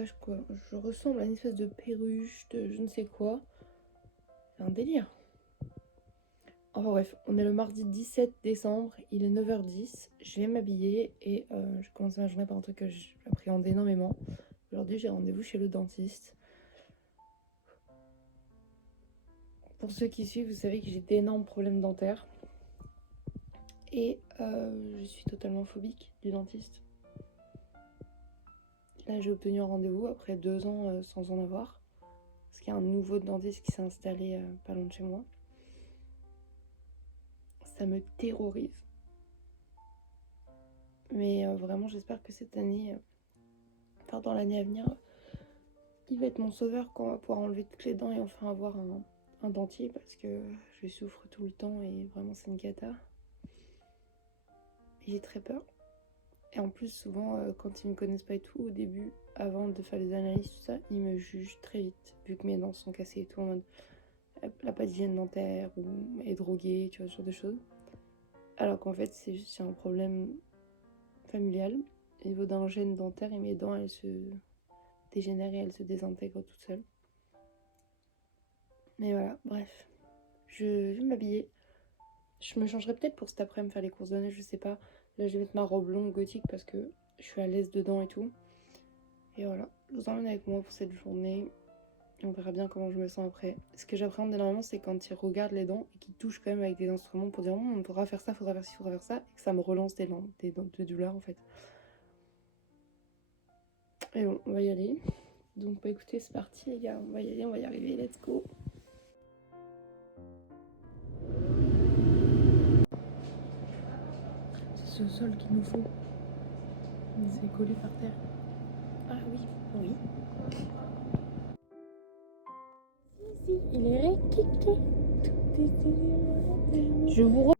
vache quoi. Je ressemble à une espèce de perruche, de je ne sais quoi. C'est un délire. Enfin bref, on est le mardi 17 décembre, il est 9h10. Je vais m'habiller et je commence ma journée par un truc que j'appréhende énormément. Aujourd'hui, j'ai rendez-vous chez le dentiste. Pour ceux qui suivent, vous savez que j'ai d'énormes problèmes dentaires. Et je suis totalement phobique du dentiste. Là, j'ai obtenu un rendez-vous après 2 ans sans en avoir. Parce qu'il y a un nouveau dentiste qui s'est installé pas loin de chez moi. Ça me terrorise. Mais vraiment, j'espère que cette année, enfin dans l'année à venir, il va être mon sauveur quand on va pouvoir enlever toutes les dents et enfin avoir un dentier parce que je souffre tout le temps et vraiment c'est une cata. Et j'ai très peur. Et en plus, souvent, quand ils me connaissent pas et tout, au début, avant de faire les analyses, tout ça, ils me jugent très vite, vu que mes dents sont cassées et tout, en mode elle a pas d'hygiène dentaire ou elle est droguée, tu vois, ce genre de choses. Alors qu'en fait, c'est juste un problème familial. Au niveau d'un gène dentaire et mes dents, elles se dégénèrent et elles se désintègrent toutes seules. Mais voilà, bref. Je vais m'habiller. Je me changerai peut-être pour cet après-midi faire les courses de neige, je sais pas. Là, je vais mettre ma robe longue gothique parce que je suis à l'aise dedans et tout. Et voilà, je vous emmène avec moi pour cette journée. On verra bien comment je me sens après. Ce que j'appréhende énormément, c'est quand ils regardent les dents et qu'ils touchent quand même avec des instruments pour dire on faudra faire ça, faudra faire ci, faudra faire ça. Et que ça me relance des dents de douleur en fait. Et bon, on va y aller. Donc bah écoutez, c'est parti les gars, on va y aller, on va y arriver, let's go. C'est ce sol qu'il nous faut. C'est collé par terre. Ah oui, oui. Si, il est rectifié. Je vous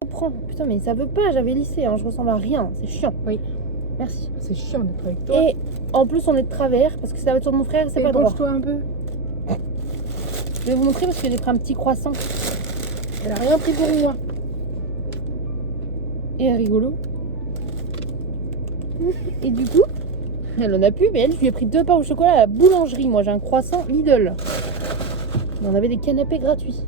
reprends. Putain, mais ça veut pas, j'avais lissé, hein. Je ressemble à rien, c'est chiant. Oui. Merci. C'est chiant d'être avec toi. Et en plus, on est de travers parce que c'est la voiture de mon frère, c'est pas droit. Penche-toi un peu. Je vais vous montrer parce que j'ai pris un petit croissant. Elle a rien pris pour moi. Et rigolo. Et du coup, elle en a plus, mais elle, je lui ai pris 2 pains au chocolat à la boulangerie. Moi, j'ai un croissant Lidl. Et on avait des canapés gratuits.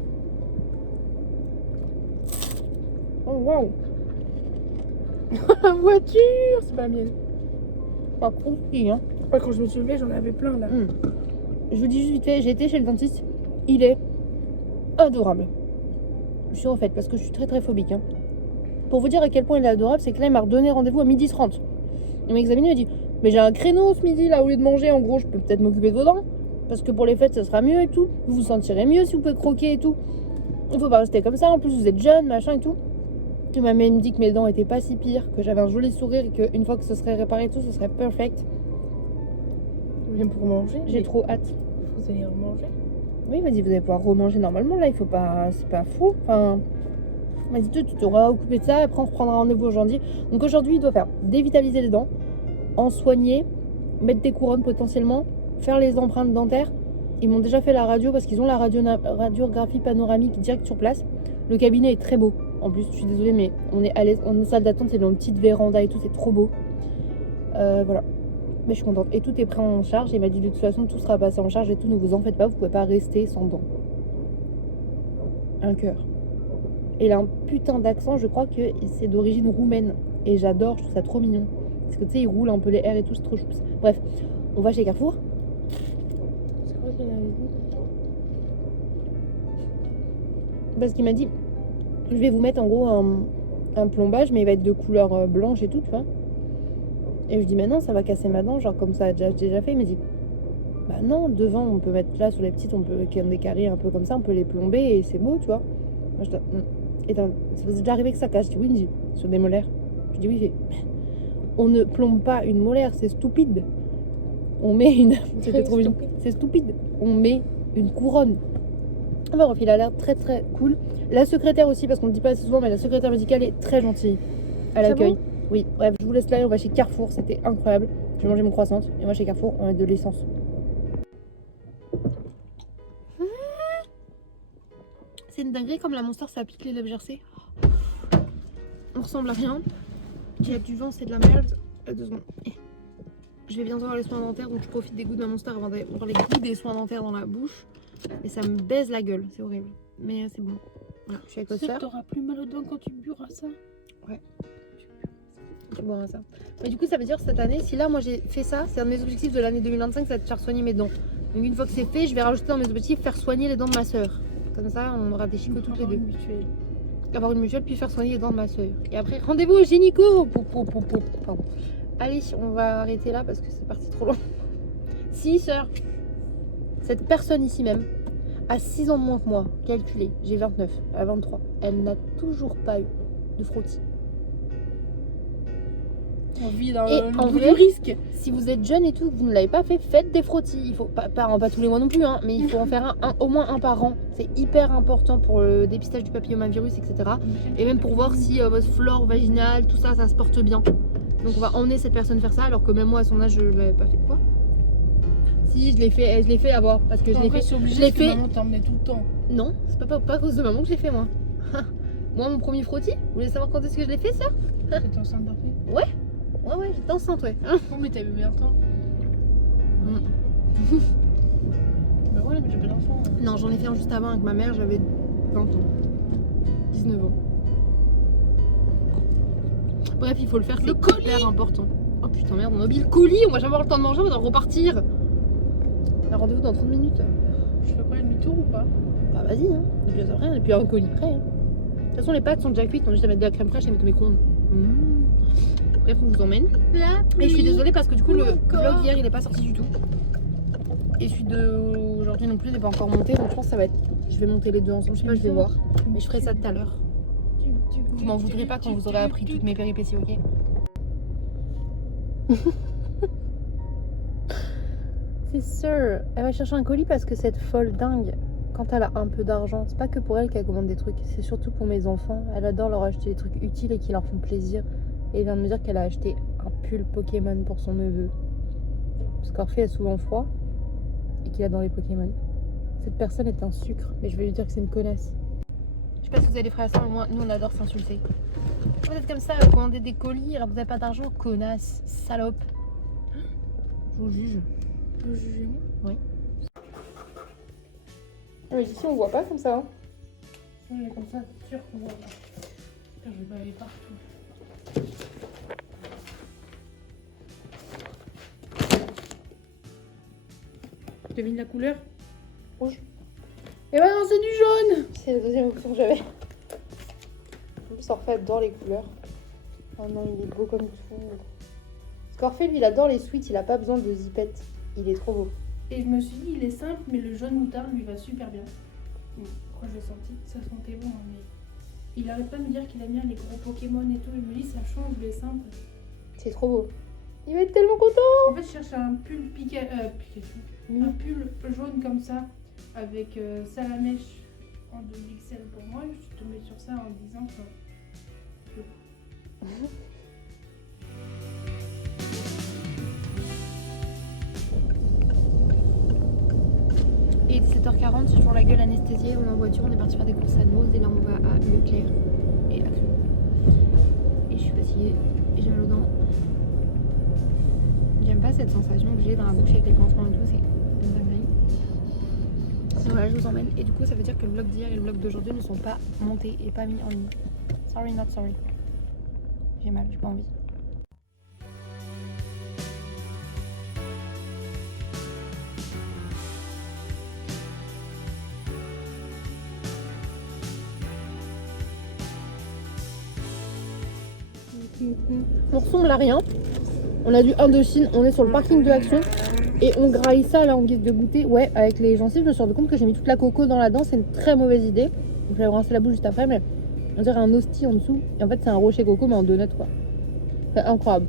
Oh waouh! La voiture, c'est pas la mienne. Pas croustille, hein. Ouais, quand je me suis levée, j'en avais plein là. Je vous dis juste vite fait, j'ai été chez le dentiste. Il est adorable. Je suis refaite parce que je suis très très phobique, hein. Pour vous dire à quel point il est adorable, c'est que là, il m'a redonné rendez-vous à 12h30. Il m'a examiné, il m'a dit mais j'ai un créneau ce midi là, au lieu de manger, en gros, je peux peut-être m'occuper de vos dents. Parce que pour les fêtes, ça sera mieux et tout. Vous vous sentirez mieux si vous pouvez croquer et tout. Il faut pas rester comme ça, en plus vous êtes jeune, machin et tout. Il m'a même dit que mes dents étaient pas si pires, que j'avais un joli sourire et qu'une fois que ce serait réparé et tout, ce serait perfect. Même pour manger. J'ai trop hâte. Vous allez remanger. Oui, il m'a dit vous allez pouvoir remanger normalement là, il faut pas. C'est pas fou. Enfin. Il m'a dit tu t'auras occupé de ça, après on reprendra rendez-vous aujourd'hui. Donc aujourd'hui, il doit faire dévitaliser les dents, en soigner, mettre des couronnes potentiellement, faire les empreintes dentaires. Ils m'ont déjà fait la radio parce qu'ils ont la radiographie panoramique direct sur place. Le cabinet est très beau. En plus, je suis désolée, mais on est à l'aise. On est en salle d'attente, c'est dans une petite véranda et tout, c'est trop beau. Voilà. Mais je suis contente. Et tout est pris en charge. Et il m'a dit de toute façon, tout sera passé en charge et tout. Ne vous en faites pas, vous pouvez pas rester sans dents. Un cœur. Et il a un putain d'accent, je crois que c'est d'origine roumaine. Et j'adore, je trouve ça trop mignon. Parce que tu sais, il roule un peu les airs et tout, c'est trop chouette. Bref, on va chez Carrefour. C'est quoi qu'il avait dit? Parce qu'il m'a dit, je vais vous mettre en gros un plombage, mais il va être de couleur blanche et tout, tu vois. Et je dis, mais non, ça va casser ma dent, genre comme ça a déjà fait. Il m'a dit, bah non, devant, on peut mettre là sur les petites, on peut, qui ont des carrés un peu comme ça, on peut les plomber et c'est beau, tu vois. Moi, je dis, et ça vous est déjà arrivé que ça casse? Je dis, oui, il me dit, sur des molaires. Je dis, oui, il fait, on ne plombe pas une molaire, c'est stupide. On met une. C'était trop mignon. C'est stupide. On met une couronne. Enfin bref, il a l'air très très cool. La secrétaire aussi, parce qu'on ne dit pas assez souvent, mais la secrétaire médicale est très gentille à l'accueil. Oui, bref, je vous laisse là et on va chez Carrefour, c'était incroyable. J'ai mangé mon croissant et on va chez Carrefour, on va mettre de l'essence. C'est une dinguerie comme la Monster, ça pique les lèvres gercées. On ressemble à rien. Il y a du vent, c'est de la merde. 2 secondes. je vais bientôt avoir les soins dentaires, donc je profite des goûts de ma Monster avant d'avoir les goûts des soins dentaires dans la bouche. Et ça me baise la gueule, c'est horrible. Mais c'est bon. Voilà, je suis avec Tu sais que Oscar. t'auras plus mal aux dents quand tu buras ça. Je bois ça. Mais du coup, ça veut dire cette année, si là, moi j'ai fait ça, c'est un de mes objectifs de l'année 2025, c'est de faire soigner mes dents. Donc une fois que c'est fait, je vais rajouter dans mes objectifs faire soigner les dents de ma soeur. Comme ça, on aura des chicots toutes les deux. Avoir une mutuelle, puis faire soigner les dents de ma soeur. Et après, rendez-vous au gynéco. Pardon. Allez, on va arrêter là parce que c'est parti trop loin. Si, sœur, cette personne ici même a 6 ans de moins que moi, calculé, j'ai 29, elle a 23. Elle n'a toujours pas eu de frottis. On vit dans Et le en bout vrai, du risque. Si vous êtes jeune et tout, que vous ne l'avez pas fait, faites des frottis. Il faut pas tous les mois non plus, hein, mais il faut en faire au moins un par an. C'est hyper important pour le dépistage du papillomavirus, etc. Et même pour voir si votre flore vaginale, tout ça, ça se porte bien. Donc on va emmener cette personne faire ça, alors que même moi à son âge, je l'avais pas fait. Quoi? Si, je l'ai fait avoir parce que je l'ai fait. C'est obligé je l'ai parce que fait. maman t'emmenait tout le temps. Non, c'est pas à cause de maman que j'ai fait moi. Moi, mon premier frottis, vous voulez savoir quand est-ce que je l'ai fait ça? T'étais enceinte d'un fait. Ouais, j'étais enceinte, ouais. Oh, mais t'avais 20 ans. Bah voilà, mais j'ai pas d'enfant. Non, j'en ai fait un juste avant avec ma mère, j'avais 20 ans. 19 ans. Bref, il faut le faire, c'est hyper important. Oh putain, merde, on a oublié le colis, on va jamais avoir le temps de manger, on va devoir repartir. On a rendez-vous dans 30 minutes. Je fais quoi, demi-tour ou pas? Bah vas-y, hein. Et puis après, on a plus un colis prêt. Hein. De toute façon, les pâtes sont déjà cuites, on a juste à mettre de la crème fraîche et mettre au micro-ondes. Bref, on vous emmène. Et je suis désolée parce que du coup, le vlog hier, il est pas sorti du tout. Et celui d'aujourd'hui non plus n'est pas encore monté, donc je pense que ça va être... Je vais monter les deux ensemble, je sais pas, je vais voir. Mais je ferai ça tout à l'heure. Vous m'en voudrez pas quand vous aurez appris toutes mes péripéties, ok? C'est sûr. Elle va chercher un colis parce que cette folle dingue, quand elle a un peu d'argent, c'est pas que pour elle qu'elle commande des trucs, c'est surtout pour mes enfants. Elle adore leur acheter des trucs utiles et qui leur font plaisir. Et elle vient de me dire qu'elle a acheté un pull Pokémon pour son neveu. Parce qu'Orphée a souvent froid et qu'il adore les Pokémon. Cette personne est un sucre, mais je vais lui dire que c'est une connasse. Je sais pas si vous avez des frères et sœurs, mais moi, nous on adore s'insulter. Vous êtes comme ça, vous commandez des colis alors que vous n'avez pas d'argent, connasse, salope. Je vous juge. Vous jugez moi? Oui. Mais ici on voit pas comme ça. Hein. On est comme ça, c'est sûr qu'on voit pas. Putain, je vais pas aller partout. Tu devines la couleur? Rouge. Eh ben non, c'est du jaune! C'est la deuxième option que j'avais. En plus, Orphée adore les couleurs. Oh non, il est beau comme tout. Parce qu'Orphée, lui, il adore les sweats, il a pas besoin de zipette. Il est trop beau. Et je me suis dit, il est simple, mais le jaune moutarde lui va super bien. Quand je l'ai senti, ça sentait bon, hein, mais il arrête pas de me dire qu'il aime bien les gros Pokémon et tout. Il me dit, ça change les simples. C'est trop beau. Il va être tellement content. En fait, je cherche un pull Pikachu. Un pull jaune comme ça, avec Salamèche en 2XL pour moi. Je suis tombée sur ça en disant que... Et 17h40, j'ai toujours la gueule anesthésiée, on est en voiture, on est parti faire des courses à Noz et là on va à Leclerc et à Clou. Et je suis fatiguée et j'ai mal aux dents. J'aime pas cette sensation que j'ai dans la bouche avec les pansements et tout, c'est une dinguerie. Donc voilà, je vous emmène et du coup ça veut dire que le vlog d'hier et le vlog d'aujourd'hui ne sont pas montés et pas mis en ligne. Sorry not sorry. J'ai mal, j'ai pas envie. On ressemble à rien. On a du Indochine, on est sur le parking de Action et on graille ça là en guise de goûter. Ouais, avec les gencives, je me suis rendu compte que j'ai mis toute la coco dans la dent, c'est une très mauvaise idée. Je vais rincer la bouche juste après, mais on dirait un hostie en dessous. Et en fait, c'est un rocher coco, mais en donut quoi. C'est incroyable.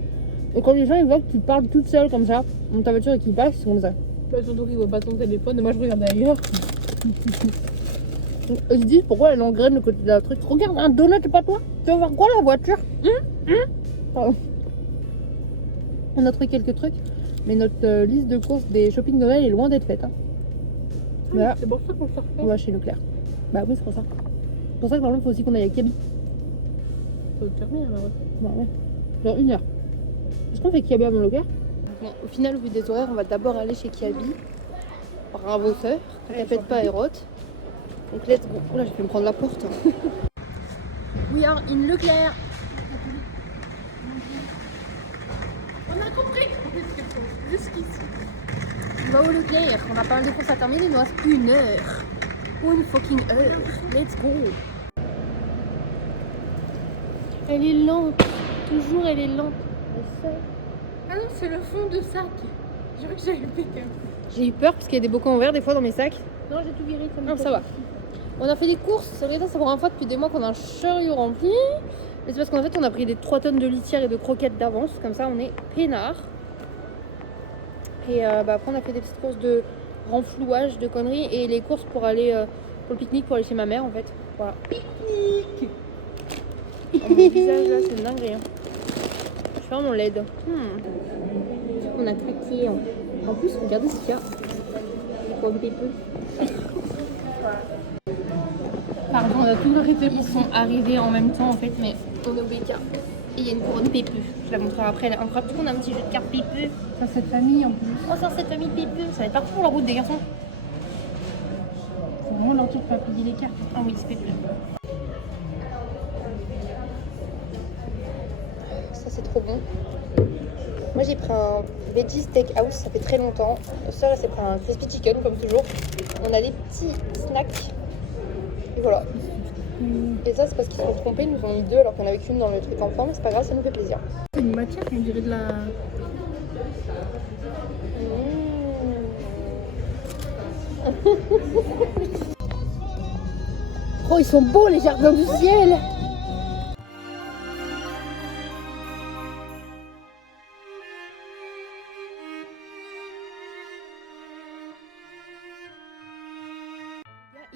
Et quand les gens ils voient que tu parles toute seule comme ça, dans ta voiture et qu'ils passent, ils sont comme ça. Bah, surtout qu'il voit pas ton téléphone et moi je regarde ailleurs. Ils se disent pourquoi elle engraine le côté de la truc. Regarde, un donut, c'est pas toi. Tu vas voir quoi la voiture? Pardon. On a trouvé quelques trucs, mais notre liste de courses des shopping Noël est loin d'être faite. Hein. Voilà. C'est pour ça qu'on sort. On va chez Leclerc. Bah oui, c'est pour ça. C'est pour ça que normalement, il faut aussi qu'on aille avec Kaby. Faut te terminer alors. Bah ouais. Genre 1 heure. Est-ce qu'on fait Kaby avant Leclerc? Bon, au final, au vu des horaires, on va d'abord aller chez Kiabi. Bravo sœur, ne répète pas Hérote. Donc let's go. Oh là, j'ai fait me prendre la porte. We are in Leclerc. On a compris. Jusqu'ici. On va au Leclerc. On a pas mal de courses à terminer, il nous reste 1 heure. Une fucking heure. Let's go. Elle est lente. Toujours elle est lente. Ah non, c'est le fond de sac. Je crois que j'avais pété. J'ai eu peur parce qu'il y a des bocaux ouverts des fois dans mes sacs. Non, j'ai tout viré. Non, ça va. On a fait des courses. C'est vrai que c'est la première fois depuis des mois qu'on a un chariot rempli. Mais c'est parce qu'en fait, on a pris des 3 tonnes de litière et de croquettes d'avance. Comme ça, on est peinard. Et après, on a fait des petites courses de renflouage, de conneries. Et les courses pour aller pour le pique-nique, pour aller chez ma mère en fait. Voilà. Pique-nique. Oh, mon visage là, c'est une dinguerie. Hein. Je fais vraiment laide. On a craqué. En plus, regardez ce qu'il y a. Quoi, un peu. Pardon, on a tout arrêté. Ils sont arrivés en même temps en fait, mais on est au BK. Et il y a une couronne pépeux. Je la montrerai après, elle est incroyable. Tout le monde a un petit jeu de cartes pépeux. C'est cette famille en plus. Oh, c'est cette famille pépeux. Ça va être partout pour la route des garçons. C'est vraiment l'entier qui va plier les cartes. Ah oui, c'est pépeux. Ça, c'est trop bon. Moi, j'ai pris un veggie steakhouse, ça fait très longtemps. Ma soeur, elle s'est pris un crispy chicken, comme toujours. On a des petits snacks. Et voilà. Et ça, c'est parce qu'ils se sont trompés, ils nous ont mis 2 alors qu'on avait qu'une dans le truc en forme. C'est pas grave, ça nous fait plaisir. C'est une matière, on dirait de la. Oh, ils sont beaux les jardins du ciel!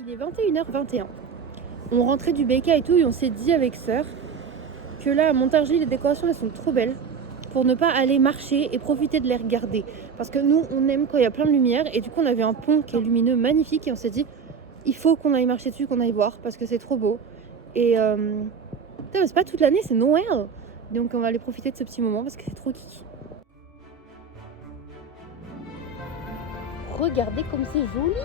Il est 21h21. On rentrait du BK et tout et on s'est dit avec sœur que là à Montargis les décorations elles sont trop belles pour ne pas aller marcher et profiter de les regarder. Parce que nous on aime quand il y a plein de lumière et du coup on avait un pont qui est lumineux magnifique et on s'est dit il faut qu'on aille marcher dessus, qu'on aille voir parce que c'est trop beau. Et putain, mais c'est pas toute l'année, c'est Noël. Donc on va aller profiter de ce petit moment parce que c'est trop kiki. Regardez comme c'est joli.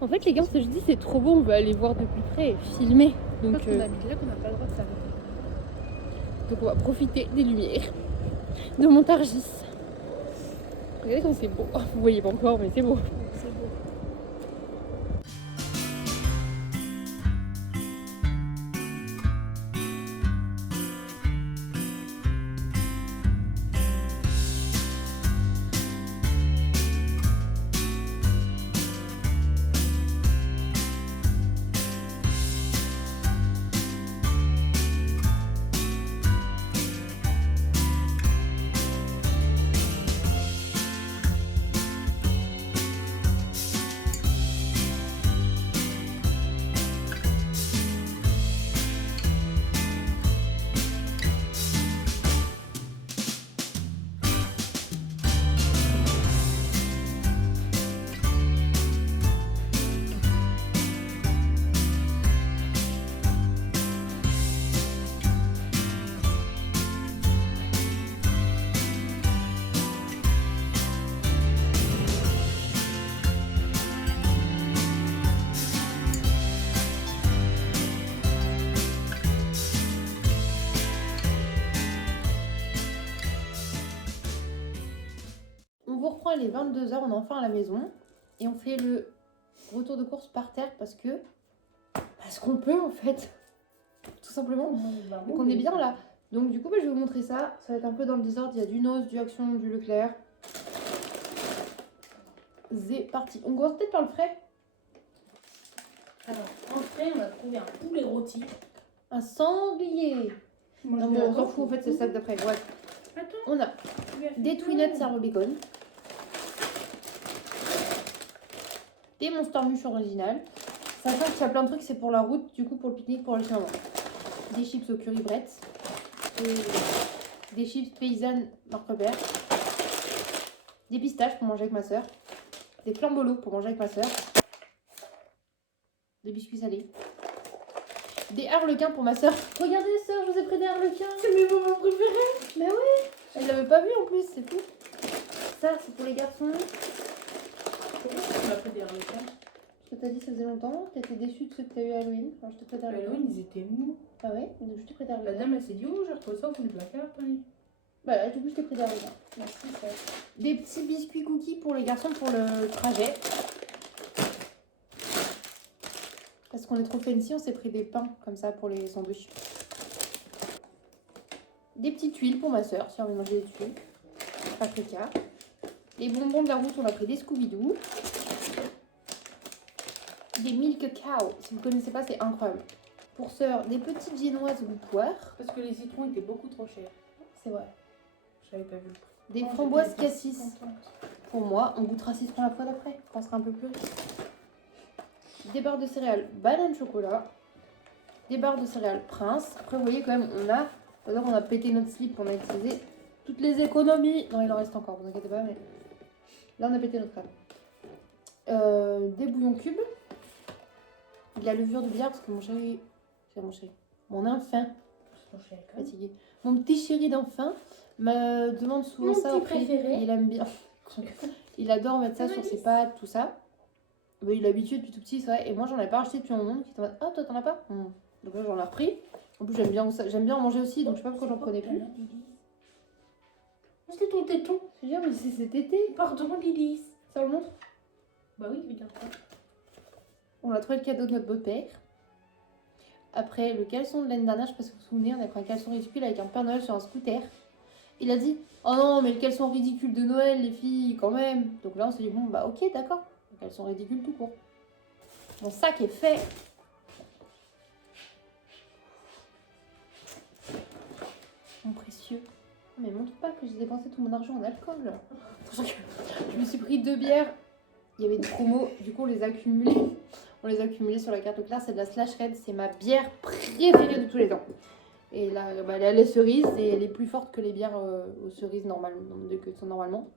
En fait, les gars, je dis c'est trop beau, on veut aller voir de plus près et filmer. Donc, Parce qu'on habite là qu'on n'a pas le droit de s'arrêter. donc on va profiter des lumières de Montargis. Regardez comme c'est beau. Vous voyez pas encore, mais c'est beau. C'est beau. On vous reprend, il est 22h, on est enfin à la maison. Et on fait le retour de course par terre parce qu'on peut en fait. Tout simplement. Donc on est bien là. Donc du coup je vais vous montrer ça. Ça va être un peu dans le désordre. Il y a du Noz, du Action, du Leclerc. C'est parti. On commence peut-être par le frais. Alors, en frais, on a trouvé un poulet rôti. Un sanglier. Moi, Non, je mais vais on s'en avoir fout, en fait, c'est le sac d'après. Ouais. Attends, On a tu lui as fait des quoi Twinettes cerveau bacon. Des Monster Mush originales. Sachant qu'il y a plein de trucs, c'est pour la route, du coup, pour le pique-nique, pour le chien. Des chips au curry Bretz. Des chips paysannes Marc Repère. Des pistaches pour manger avec ma soeur. Des flambeaux pour manger avec ma soeur. Des biscuits salés. Des harlequins pour ma soeur. Regardez, soeur, je vous ai pris des harlequins. C'est mes moments préférés. Mais ouais, elle l'avait pas vu en plus, c'est fou. Ça, c'est pour les garçons. Pourquoi on a pris des harlequins? Ce que t'as dit, ça faisait longtemps. T'étais déçue de ceux que t'as eu à Halloween. Alors, je t'ai pris des harlequins. Halloween, ils étaient mous. Ah ouais, donc je t'ai pris des La harlequins. dame, elle s'est dit, oh, j'ai retrouvé ça au fond du placard, Tony. Bah là, du coup, je t'ai pris des harlequins. Merci, ça. Des petits biscuits cookies pour les garçons pour le trajet. Parce qu'on est trop fancy, on s'est pris des pains comme ça pour les sandwichs. Des petites tuiles pour ma soeur, si on veut manger des tuiles. Paprika. Les bonbons de la route, on a pris des Scooby-Doo. Des Milk Cow, si vous ne connaissez pas, c'est incroyable. Pour sœur, des petites génoises goût poire. Parce que les citrons étaient beaucoup trop chers. C'est vrai. J'avais pas vu le prix. Des Non, framboises j'étais cassis. contente. Pour moi, on goûtera 6 la fois d'après. On sera un peu plus. Des barres de céréales banane chocolat. Des barres de céréales Prince. Après, vous voyez quand même, on a pété notre slip, on a utilisé toutes les économies. Non, il en reste encore, vous inquiétez pas, mais là, on a pété notre crème. Des bouillons cubes. De la levure de bière, parce que mon chéri, mon enfant, Mon chéri, quand même. fatigué, mon petit chéri d'enfant me demande souvent Mon ça petit en prix. préféré. Il aime bien. Il adore mettre ça sur ses pâtes, tout ça. Mais il est habitué depuis tout petit, c'est vrai. Et moi, j'en avais pas acheté depuis un moment. Il était en mode, ah, toi, t'en as pas? Donc là, j'en ai repris. En plus, j'aime bien en manger aussi, donc je sais pas pourquoi j'en prenais plus. C'est ton téton. Je veux dire, mais c'est cet été. Pardon, Lilis. Ça le montre. Bah oui, je veux dire quoi. On a trouvé le cadeau de notre beau-père. Après, le caleçon de l'année dernière, je sais pas si vous vous souvenez, on a pris un caleçon ridicule avec un Père Noël sur un scooter. Il a dit, oh non, mais le caleçon ridicule de Noël, les filles, quand même. Donc là, on s'est dit, bon, bah ok, d'accord. Le caleçon ridicule tout court. Mon sac est fait. Mon précieux. Mais montre pas que j'ai dépensé tout mon argent en alcool. Je me suis pris 2 bières. Il y avait des promos, du coup on les a accumulées. On les a accumulées sur la carte Leclerc. C'est de la Slash Red, c'est ma bière préférée de tous les temps. Et là, bah, elle a les cerises et elle est plus forte que les bières aux cerises normalement.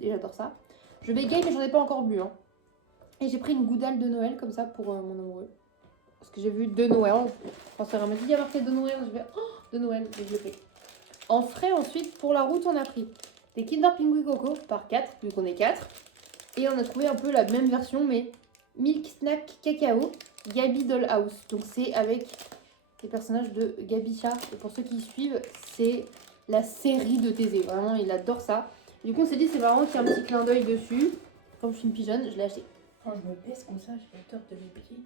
Et j'adore ça. Je bégaye, mais j'en ai pas encore bu. Hein. Et j'ai pris une goudale de Noël comme ça pour mon amoureux. Parce que j'ai vu de Noël. François m'a dit, il y a marqué de Noël. Je vais, oh, de Noël. Et je l'ai fait. En frais, ensuite, pour la route, on a pris des Kinder Pingui Coco par 4, vu qu'on est 4. Et on a trouvé un peu la même version, mais Milk Snack Cacao, Gabi Dollhouse. Donc c'est avec les personnages de Gabi Chat. Et pour ceux qui suivent, c'est la série de Thésée. Vraiment, il adore ça. Et du coup, on s'est dit, c'est marrant qu'il y ait un petit clin d'œil dessus. Comme je suis une pigeonne, je l'ai acheté. Quand je me baisse comme ça, j'ai peur de mes pieds.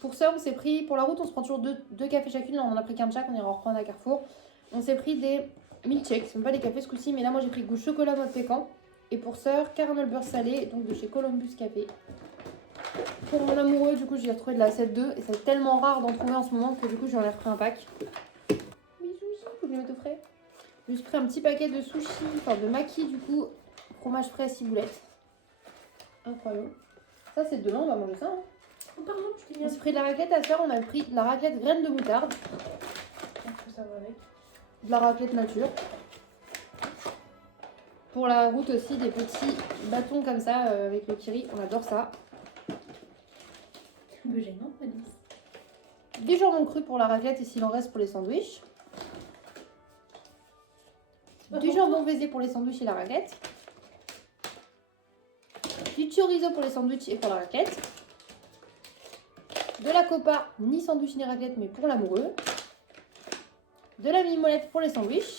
Pour ça, on s'est pris, pour la route, on se prend toujours deux cafés chacune. Là, on en a pris qu'un de chaque, on ira en reprendre à Carrefour. On s'est pris des milkshakes, ce sont pas des cafés ce coup-ci, mais là, moi, j'ai pris goût chocolat noix de pécan. Et pour sœur, caramel beurre salé, donc de chez Columbus Café. Pour mon amoureux, du coup, j'ai retrouvé de la 7-2 et c'est tellement rare d'en trouver en ce moment que du coup, j'en ai repris un pack. Bisous, faut que je les mette au frais. J'ai juste pris un petit paquet de sushi, enfin de maki, du coup, fromage frais à ciboulette. Incroyable. Ça, c'est demain, on va manger ça. Hein. Oh, pardon, je t'ai On s'est pris de la raclette à sœur, on a pris de la raclette graine de moutarde. Je pense que ça va avec. De la raclette nature. Pour la route aussi, des petits bâtons comme ça avec le kiri, on adore ça. Un peu gênant, Alice. Du jambon cru pour la raclette et s'il en reste pour les sandwichs. Du jambon vaisé pour les sandwichs et la raclette. Du chorizo pour les sandwichs et pour la raclette. De la copa, ni sandwich ni raclette, mais pour l'amoureux. De la mimolette pour les sandwichs.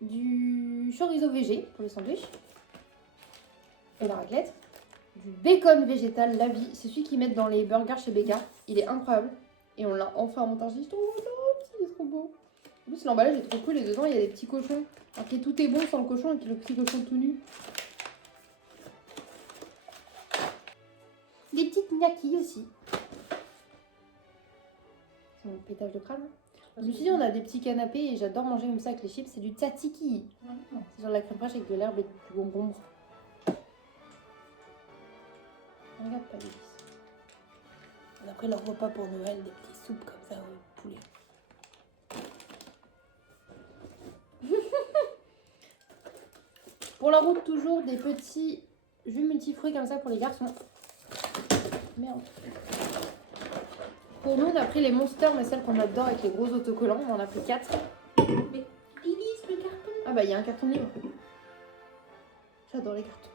Du chorizo végé pour les sandwichs. Et la raclette. Du bacon végétal, la vie. C'est celui qu'ils mettent dans les burgers chez Becca. Il est incroyable. Et on l'a enfin en montage. Je dis, oh non, il est trop beau. En plus, l'emballage est trop cool. Et dedans, il y a des petits cochons. Alors que tout est bon sans le cochon et que le petit cochon tout nu. Des petites knackis aussi. C'est mon pétage de crâne. Je me suis dit, on a des petits canapés et j'adore manger comme ça avec les chips. C'est du tzatziki. C'est genre la crème fraîche avec de l'herbe et du concombre. Regarde pas les vis. On a pris leur repas pour Noël, des petites soupes comme ça au poulet. Pour la route, toujours des petits jus multifruits comme ça pour les garçons. Merde. Pour nous, on a pris les Monsters, mais celles qu'on adore avec les gros autocollants. On en a pris 4. Mais Lise, le carton. Ah bah, il y a un carton libre. J'adore les cartons.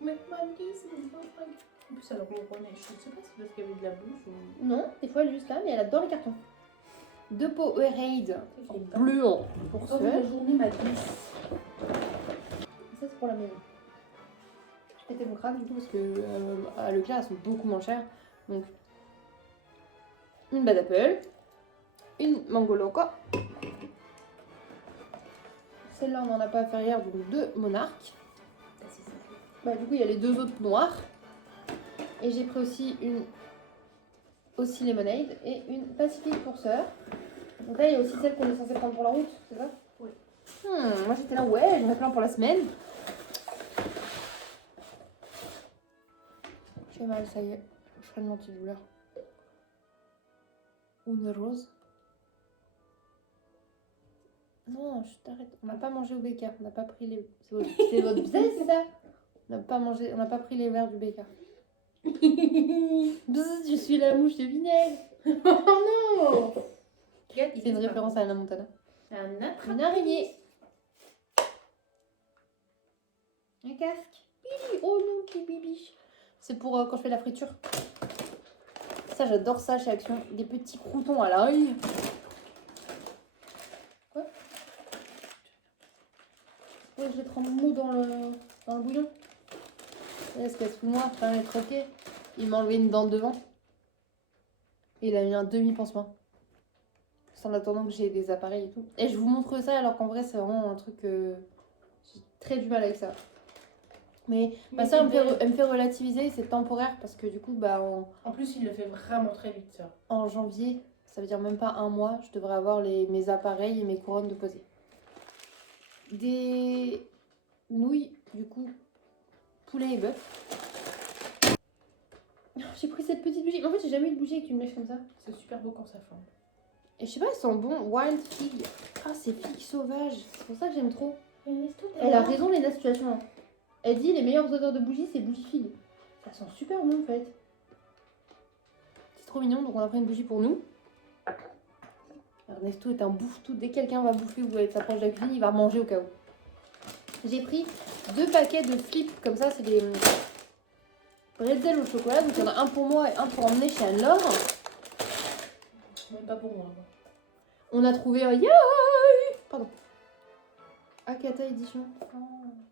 Mais Mandy, c'est des bons trucs. En plus, alors on remet, je sais pas si c'est parce qu'il y avait de la bouffe ou. Non, des fois elle est juste là, mais elle adore les cartons. Deux pots Raid bleu pour Oh, seul. la journée m'a 10. Ça, c'est pour la maison. Je pétais mon crâne du coup parce que à Leclerc elles sont beaucoup moins chères. Donc, une Bad Apple, une Mango Loco. Celle-là, on n'en a pas à faire hier, donc deux Monarques. Bah, du coup, il y a les deux autres noirs. Et j'ai pris aussi une aussi Lemonade et une Pacifique pour sœur. Donc là, il y a aussi celle qu'on est censé prendre pour la route, c'est ça? Oui. Moi, j'étais là, ouais, j'en ai plein pour la semaine. J'ai mal, ça y est. Je ferai une antidouleur. Ou une rose. Non, je t'arrête. On n'a pas mangé au BK. On n'a pas pris les. C'est votre bzz, ça? On n'a pas mangé. On n'a pas pris les verres du BK. Bzz, je suis la mouche de vinaigre. Oh non! C'est une référence à Anna Montana. Une araignée. Un casque. Bibi. Oh non, petit bibiche. C'est pour quand je fais la friture. Ça, j'adore ça chez Action. Des petits croutons à l'ail. Quoi? Ouais, je les trempe mou dans le bouillon. Est-ce qu'elle se fout de moi? Enfin, elle est troquée. Il m'a enlevé une dent de devant. Et il a mis un demi-pansement. En attendant que j'ai des appareils et tout. Et je vous montre ça alors qu'en vrai, c'est vraiment un truc... j'ai très du mal avec ça. Mais ma soeur, elle me fait relativiser, c'est temporaire parce que du coup, bah, En plus, il le fait vraiment très vite, ça. en janvier, ça veut dire même pas un mois, je devrais avoir mes appareils et mes couronnes de poser. Des nouilles, du coup, poulet et bœuf. J'ai pris cette petite bougie. En fait, j'ai jamais eu de bougie avec une mèche comme ça. C'est super beau quand ça fond. Et je sais pas, elles sont bons. Wild Fig. Ah, c'est figues sauvages. C'est pour ça que j'aime trop. Elle a raison, Léna, situation. Hein. Elle dit les meilleures odeurs de bougies, c'est bougie figue. Ça sent super bon en fait. C'est trop mignon, donc on a pris une bougie pour nous. Ernesto est un bouffe-tout. Dès que quelqu'un va bouffer ou être s'approche de la cuisine, il va manger au cas où. J'ai pris 2 paquets de flips, comme ça, c'est des bretzels au chocolat. Donc il y en a un pour moi et un pour emmener chez Anne-Laure. Même pas pour moi. On a trouvé un yay! Pardon. Akata édition. Ah,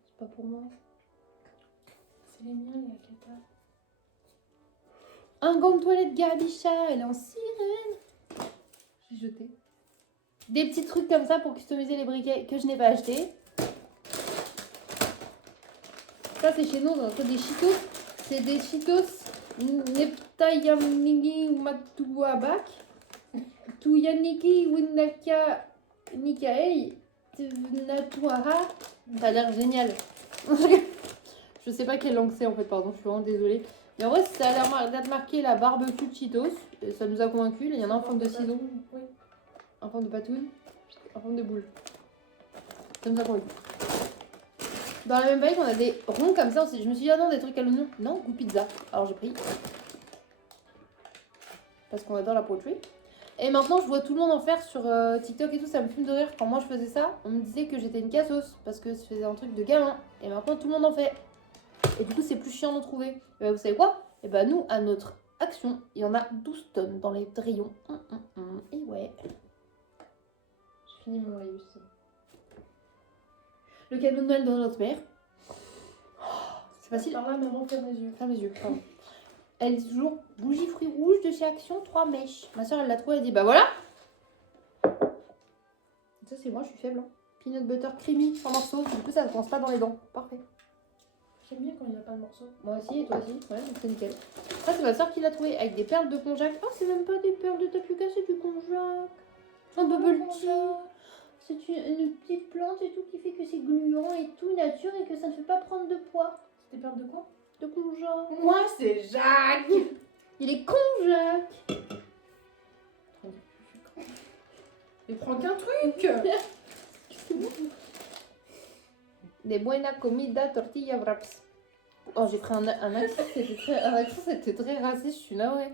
c'est pas pour moi. C'est les miens, les Akata. Un gant de toilette Gabicha, elle est en sirène. J'ai jeté. Des petits trucs comme ça pour customiser les briquets que je n'ai pas achetés. Ça, c'est chez nous, on a des Cheetos. C'est des Cheetos Neptayamigi Matuabak. Tuyaniki Winaka Nikaei Natuara. Ça a l'air génial. Je sais pas quelle langue c'est en fait, pardon, je suis vraiment désolée. Mais en vrai, ça a l'air d'être marqué la barbecue Cheetos. Et ça nous a convaincus. Il y en a en forme de ciseaux, Oui. en forme de patouille, en forme de boule. Ça nous a convaincus. Dans la même veille, on a des ronds comme ça. Je me suis dit, ah non, des trucs à l'oignon. Non, goût pizza. Alors j'ai pris. Parce qu'on adore la poetry. Et maintenant, je vois tout le monde en faire sur TikTok et tout. Ça me fume de rire. Quand moi je faisais ça, on me disait que j'étais une cassos. Parce que je faisais un truc de gamin. Et maintenant, tout le monde en fait. Et du coup, c'est plus chiant d'en trouver. Et bah, vous savez quoi? Et bah, nous, à notre Action, il y en a 12 tonnes dans les rayons. Et ouais. J'ai fini mon laïus. Le cadeau de Noël de notre mère. C'est facile. Par là, maman, ferme les yeux. Ferme les yeux, pardon. Elle dit toujours bougie fruits rouges de chez Action, 3 mèches. Ma soeur, elle l'a trouvé, elle dit bah voilà. Ça, c'est moi, je suis faible. Hein. Peanut butter creamy en morceaux. Du coup, ça ne coince pas dans les dents. Parfait. J'aime bien quand il n'y a pas de morceaux. Moi aussi, et toi aussi. Ouais, donc c'est nickel. Ça, c'est ma soeur qui l'a trouvé avec des perles de konjac. Oh, c'est même pas des perles de tapioca, c'est du konjac. Un bubble tea. C'est une petite plante et tout qui fait que c'est gluant et tout nature et que ça ne fait pas prendre de poids. C'était peur de quoi? De konjac. Moi, c'est Jacques. Il est konjac. Mais prends qu'un truc. Des buena comida tortilla wraps. Oh, j'ai pris un accent, c'était très raciste, je suis là, ouais.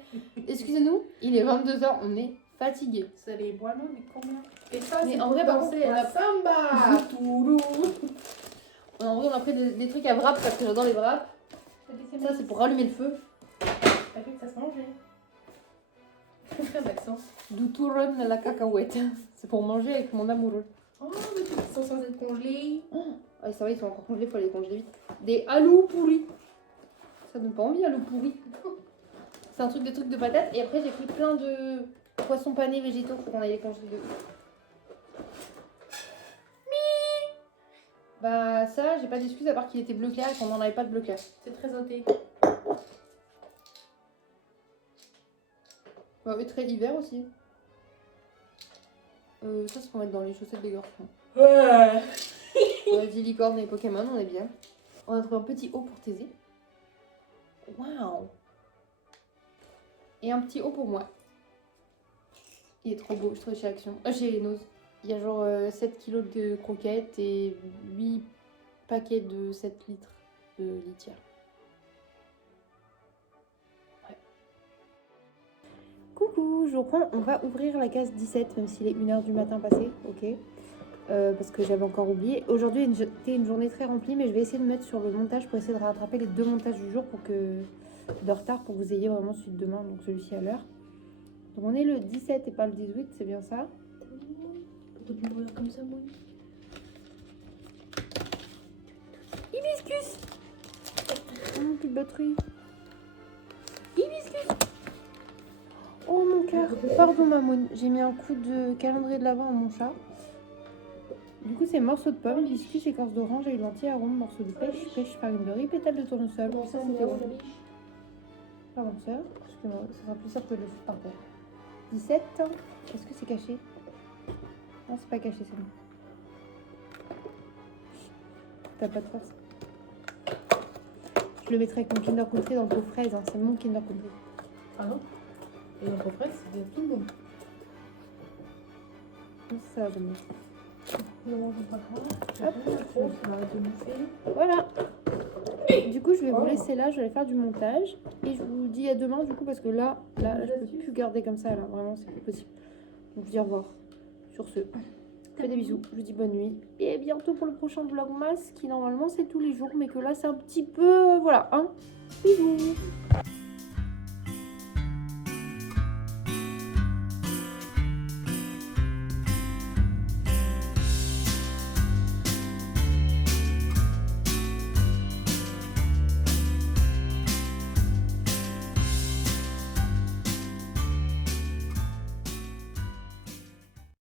Excusez-nous, il est 22h, on est fatigué. C'est les bois mais combien? Et ça, Mais c'est en pour vrai, par danser contre, on à a- samba. Toulou. En vrai, on a pris des trucs à wrap parce que j'adore les wraps. Ça, c'est pour rallumer le feu. T'as vu que ça se mangeait. Aucun accent. Du turun à la cacahuète. C'est pour manger avec mon amoureux. Oh, mais ils sont censés être congelés. Ah, ça va, ils sont encore congelés, faut les congeler vite. Des alous pourris. Ça donne pas envie, alous pourris. C'est des trucs de patates. Et après, j'ai pris plein de poissons panés végétaux pour qu'on aille les congeler de Bah, ça, j'ai pas d'excuse à part qu'il était bleu clair et qu'on n'en avait pas de bleu clair. C'est très ôté. Bah, et très hiver aussi. Ça, c'est pour mettre dans les chaussettes des garçons. Ouais. Vas-y, licorne et Pokémon, on est bien. On a trouvé un petit haut pour Thésée. Waouh! Et un petit haut pour moi. Il est trop beau, je trouve, chez Action. Chez Nose. Il y a genre 7 kilos de croquettes et 8 paquets de 7 litres de litière. Ouais. Coucou, je reprends. On va ouvrir la case 17, même s'il est 1h du matin passé. Ok. Parce que j'avais encore oublié. Aujourd'hui, c'était une journée très remplie, mais je vais essayer de me mettre sur le montage pour essayer de rattraper les 2 montages du jour de retard pour que vous ayez vraiment celui de demain, donc celui-ci à l'heure. Donc on est le 17 et pas le 18, c'est bien ça. Pourquoi tu me regardes comme ça, moi? Hibiscus. Oh, plus de batterie. Hibiscus. Oh mon cœur. Pardon Mamoun, j'ai mis un coup de calendrier de l'avant à mon chat. Du coup, c'est morceaux de pommes, hibiscus, écorce d'orange, et lentilles, arômes, morceaux de pêche, farine de riz, pétales de tournesol. Comment ça, c'est c'est bon. la biche? Pardon, sœur. Excuse-moi, ça sera plus simple que de le foutre par terre. 17. Est-ce que c'est caché? Non, c'est pas caché, c'est bon. T'as pas de force. Je le mettrai avec mon Kinder Country dans le pot fraise, hein. C'est mon Kinder Country. Ah non? Et notre fraise, c'est tout bon. Ça, je mets. Ne mangeons pas trop. Hop. On va arrêter de bouffer. Voilà. Du coup, je vais vous laisser là, je vais aller faire du montage. Et je vous dis à demain, du coup, parce que là, je peux plus garder comme ça, là. Vraiment, c'est plus possible. Donc, je dis au revoir. Sur ce, je vous fais des bisous. Je vous dis bonne nuit. Et à bientôt pour le prochain vlogmas, qui normalement, c'est tous les jours. Mais que là, c'est un petit peu... Voilà, hein. Bisous.